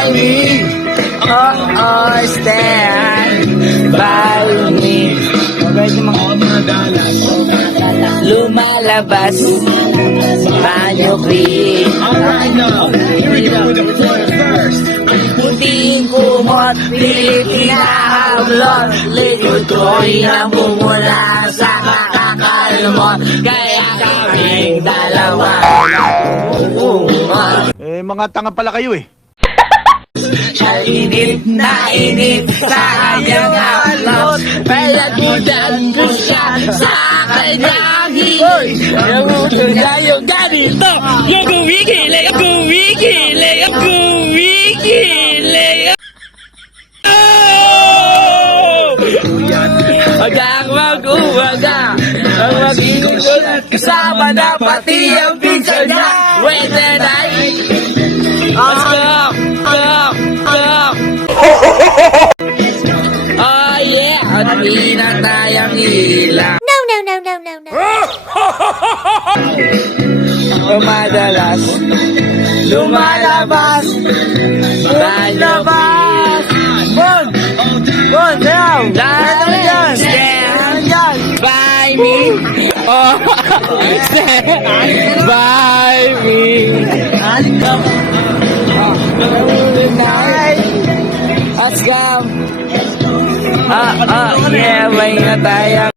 by me. Oh, oh, stand by me. Lumalabas. Banyo clean. Alright now, here we go with the floor first. Puting kumot, Pilipina hablot Likod ko'y namumula sa kakakalmot Kaya kaming dalawa Eh, mga tanga pala kayo eh. Init na init sa kanyang hablot Palagudan ko siya sa kanyang higit Namuto na yung ganito Yung kumikilig, kumikilig, kumikilig Hanggang mag-umaga Ang mag-iingot Kasama na pati ang pinsan niya. When the night. Let's yeah! At pinatayang ilaw No, no, no, no, no, no. Lumadalas Lumalabas Lumalabas Bon! Bon, down! Down dyan! Stand dyan! By me! Oh! Stand by me! Let's go! Ah, ah, yeah, may natayang